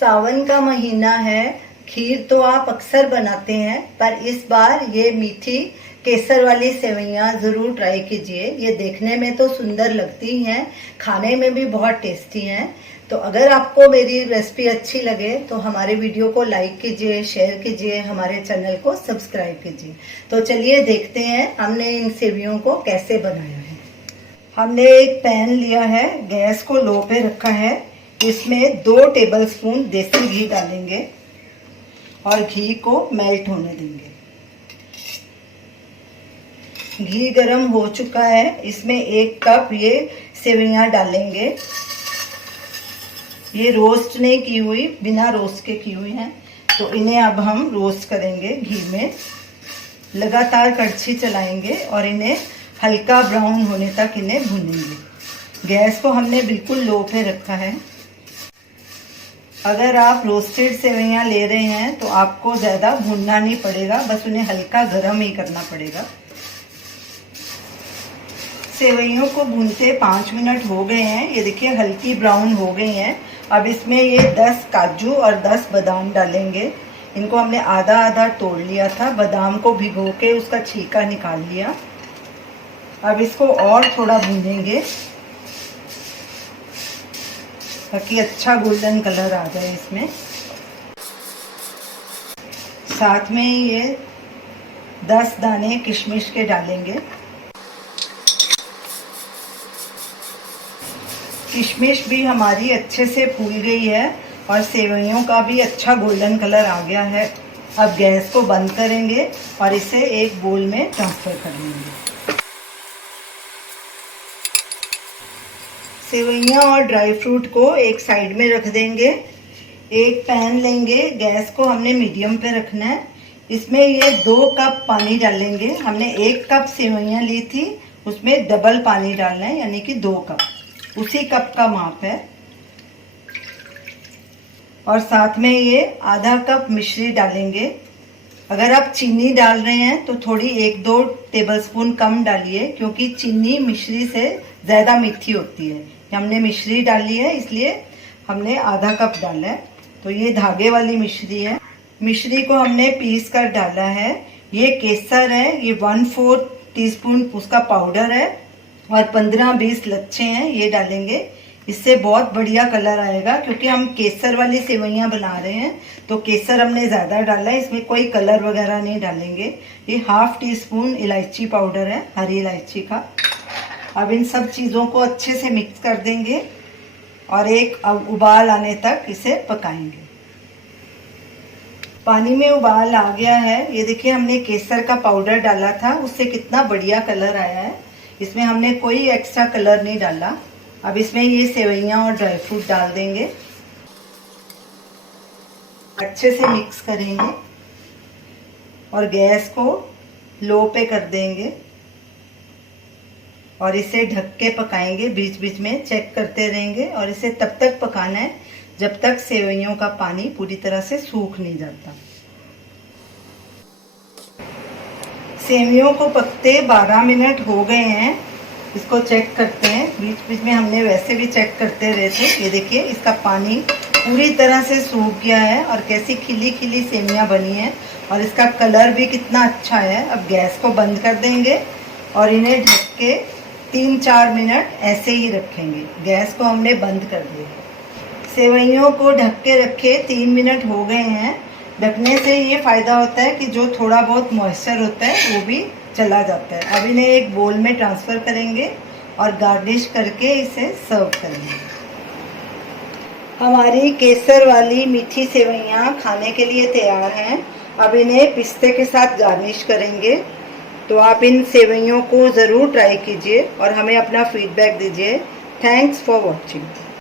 सावन का महीना है। खीर तो आप अक्सर बनाते हैं, पर इस बार ये मीठी केसर वाली सेवइयां जरूर ट्राई कीजिए। ये देखने में तो सुंदर लगती हैं, खाने में भी बहुत टेस्टी हैं। तो अगर आपको मेरी रेसिपी अच्छी लगे तो हमारे वीडियो को लाइक कीजिए, शेयर कीजिए, हमारे चैनल को सब्सक्राइब कीजिए। तो चलिए देखते हैं हमने इन सेवइयों को कैसे बनाया है। हमने एक पैन लिया है, गैस को लो पे रखा है। इसमें 2 टेबलस्पून देसी घी डालेंगे और घी को मेल्ट होने देंगे। घी गरम हो चुका है, इसमें 1 कप ये सेवइयां डालेंगे। ये रोस्ट नहीं की हुई, बिना रोस्ट के की हुई हैं। तो इन्हें अब हम रोस्ट करेंगे घी में। लगातार कड़छी चलाएंगे और इन्हें हल्का ब्राउन होने तक इन्हें भूनेंगे। गैस को हमने बिल्कुल लो पे रखा है। अगर आप रोस्टेड सेवइयां ले रहे हैं तो आपको ज़्यादा भूनना नहीं पड़ेगा, बस उन्हें हल्का गरम ही करना पड़ेगा। सेवइयों को भूनते 5 मिनट हो गए हैं। ये देखिए हल्की ब्राउन हो गई हैं। अब इसमें ये 10 काजू और 10 बादाम डालेंगे। इनको हमने आधा आधा तोड़ लिया था। बादाम को भिगो के उसका छिलका निकाल लिया। अब इसको और थोड़ा भूनेंगे ताकि अच्छा गोल्डन कलर आ जाए इसमें। साथ में ये 10 दाने किशमिश के डालेंगे। किशमिश भी हमारी अच्छे से फूल गई है और सेवइयों का भी अच्छा गोल्डन कलर आ गया है। अब गैस को बंद करेंगे और इसे एक बोल में ट्रांसफर कर लेंगे। सेवइयां और ड्राई फ्रूट को एक साइड में रख देंगे। एक पैन लेंगे, गैस को हमने मीडियम पे रखना है। इसमें ये 2 कप पानी डालेंगे। हमने 1 कप सेवइयां ली थी, उसमें डबल पानी डालना है, यानी कि 2 कप, उसी कप का माप है। और साथ में ये आधा कप मिश्री डालेंगे। अगर आप चीनी डाल रहे हैं तो थोड़ी 1-2 टेबलस्पून कम डालिए, क्योंकि चीनी मिश्री से ज़्यादा मीठी होती है। हमने मिश्री डाली है इसलिए हमने आधा कप डाला है। तो ये धागे वाली मिश्री है। मिश्री को हमने पीस कर डाला है। ये केसर है, ये 1/4 टीस्पून उसका पाउडर है और 15-20 लच्छे हैं, ये डालेंगे। इससे बहुत बढ़िया कलर आएगा, क्योंकि हम केसर वाली सेवइयां बना रहे हैं तो केसर हमने ज़्यादा डाला है, इसमें कोई कलर वगैरह नहीं डालेंगे। ये 1/2 टीस्पून इलायची पाउडर है, हरी इलायची का। अब इन सब चीज़ों को अच्छे से मिक्स कर देंगे और एक उबाल आने तक इसे पकाएंगे। पानी में उबाल आ गया है। ये देखिए हमने केसर का पाउडर डाला था, उससे कितना बढ़िया कलर आया है। इसमें हमने कोई एक्स्ट्रा कलर नहीं डाला। अब इसमें ये सेवइयां और ड्राई फ्रूट डाल देंगे, अच्छे से मिक्स करेंगे और गैस को लो पे कर देंगे और इसे ढक के पकाएंगे। बीच बीच में चेक करते रहेंगे और इसे तब तक पकाना है जब तक सेवइयों का पानी पूरी तरह से सूख नहीं जाता। सेवइयों को पकते 12 मिनट हो गए हैं। इसको चेक करते हैं। बीच बीच में हमने वैसे भी चेक करते रहे थे। ये देखिए इसका पानी पूरी तरह से सूख गया है और कैसी खिली खिली सेवइयां बनी हैं और इसका कलर भी कितना अच्छा है। अब गैस को बंद कर देंगे और इन्हें ढक के 3-4 मिनट ऐसे ही रखेंगे। गैस को हमने बंद कर दिया। सेवइयों को ढक के रखे 3 मिनट हो गए हैं। ढकने से ये फ़ायदा होता है कि जो थोड़ा बहुत मॉइस्चर होता है वो भी चला जाता है। अब इन्हें एक बोल में ट्रांसफ़र करेंगे और गार्निश करके इसे सर्व करेंगे। हमारी केसर वाली मीठी सेवइयां खाने के लिए तैयार हैं। अब इन्हें पिस्ते के साथ गार्निश करेंगे। तो आप इन सेवइयों को ज़रूर ट्राई कीजिए और हमें अपना फीडबैक दीजिए। Thanks for watching.